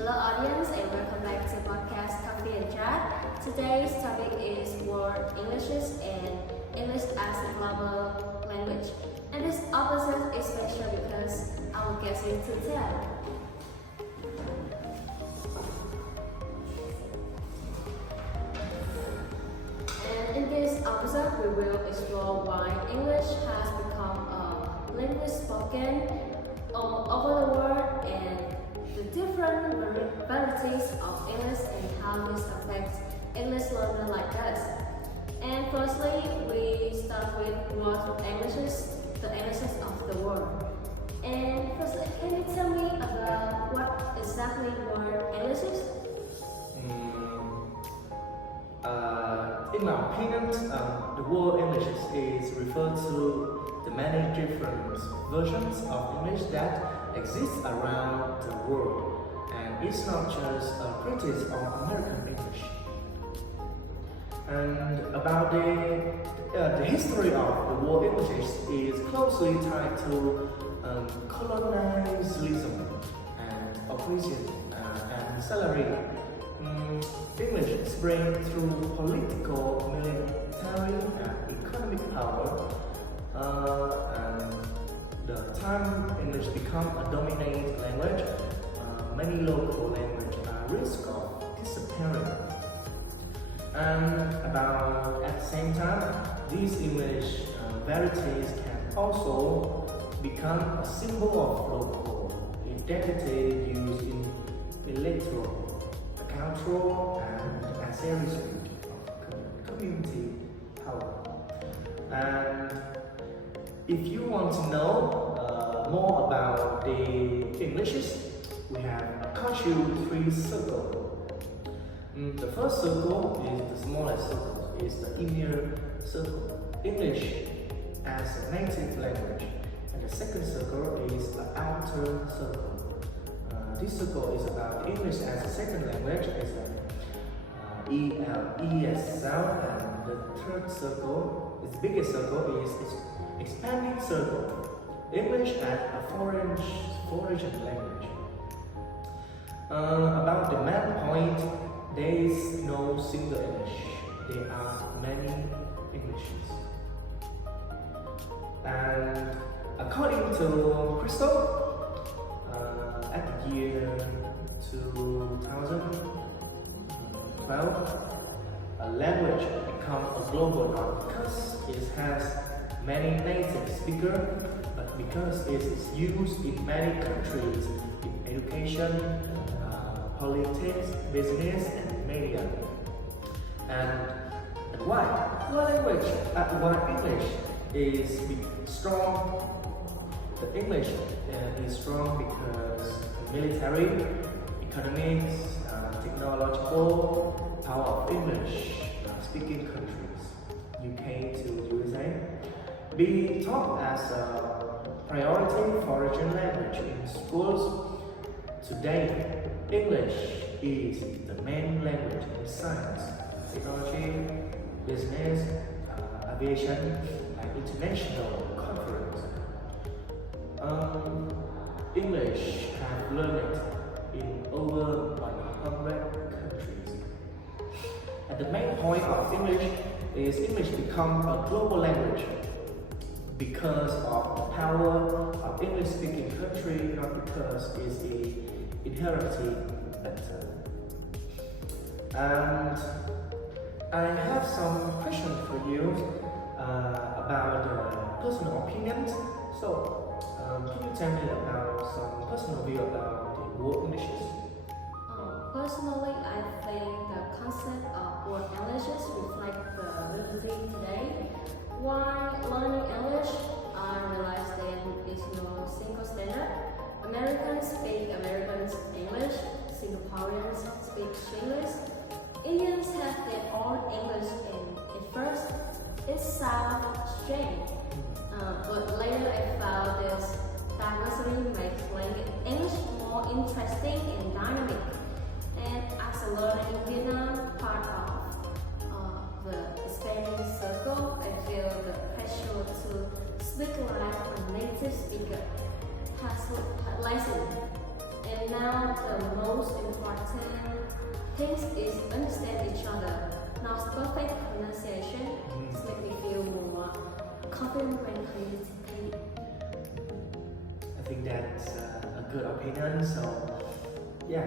Hello audience and welcome back to podcast Coffee and Chat. Today's topic is World Englishes and English as a global language. And this episode is special because I will get you to tell. And in this episode we will explore why English has become a language spoken all over the world and the different varieties of English and how this affects English learners like us. And firstly, we start with world Englishes, the Englishes of the world. And firstly, can you tell me about what exactly world Englishes? In my opinion, the word English is referred to the many different versions of English that exist around the world, and it's not just British or American English. And about the history of the word English is closely tied to colonialism and oppression and slavery. English sprang through political, military, and economic power, and the time English become a dominant language, many local languages are at risk of disappearing. And at the same time, these English varieties can also become a symbol of local identity used in electoral, cultural, and accessories of community power. And if you want to know more about the Englishes, we have cut you 3 circles. The first circle is the smallest circle, is the inner circle, English as a native language, and the second circle is the outer circle. This circle is about English as a second language, as ES sound, and the third circle, its biggest circle, is expanding circle, English as a foreign language. About the main point, there is no single English. There are many Englishes. And according to Crystal, at the year 2012, a language become a global not because it has many native speakers, but because it is used in many countries in education, politics, business, and media. And why? Why English is strong? The English is strong because military, economics, technological power of English speaking countries, UK to USA, be taught as a priority foreign language in schools. Today, English is the main language in science, technology, business, aviation, and international conference. English have learned in over 100 countries. And the main point of English is English become a global language because of the power of English-speaking country, not because it's inherently better. And I have some questions for you about personal opinions. So, can you tell me about some personal view about the word Englishes? Personally, I think the concept of word Englishes reflect the reality today. While learning English, I realized there is no single standard. Americans speak American English, Singaporeans speak English, Indians have their own English, and at first it sounded strange. But later I found this diversity makes English more interesting and dynamic. And as a learner in Vietnam, part of the expanding circle, I feel the pressure to speak like a native speaker has lessened. And now the most important thing is understand each other. Not perfect pronunciation. It's make me feel more confident when communicating. I think that's a good opinion. So, yeah.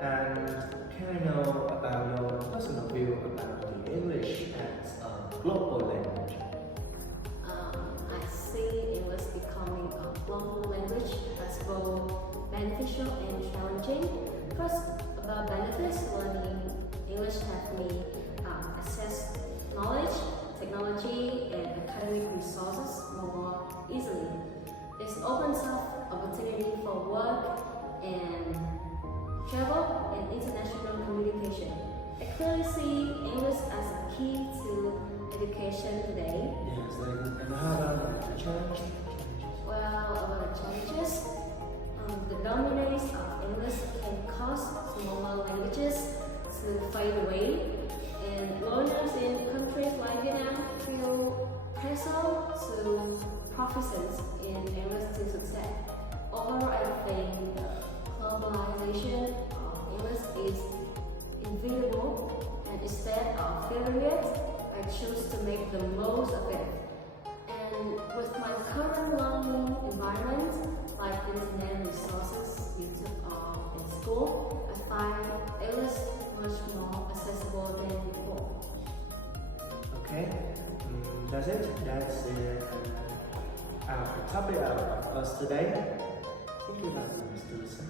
And can I know about your personal view about the English as a global language? I see English becoming a global language as both beneficial and challenging. First, about benefits, learning English helps me access knowledge, technology, and academic resources more easily. This opens up opportunity for work and travel and international communication. I clearly see English as a key to education today. Yes, and how about the challenge? Well, about the challenges, the dominance of English can cause smaller languages to fade away, and learners in countries like Vietnam feel pressure to proficient in English to success. Overall, I think globalization of English is inevitable, and instead of fearing it, I choose to make the most of it. And with my current learning environment, like internet resources, YouTube, or in school, I find English much more accessible than before. Okay, that's it. That's our topic of us today. Thank you very much, Mr. Wilson.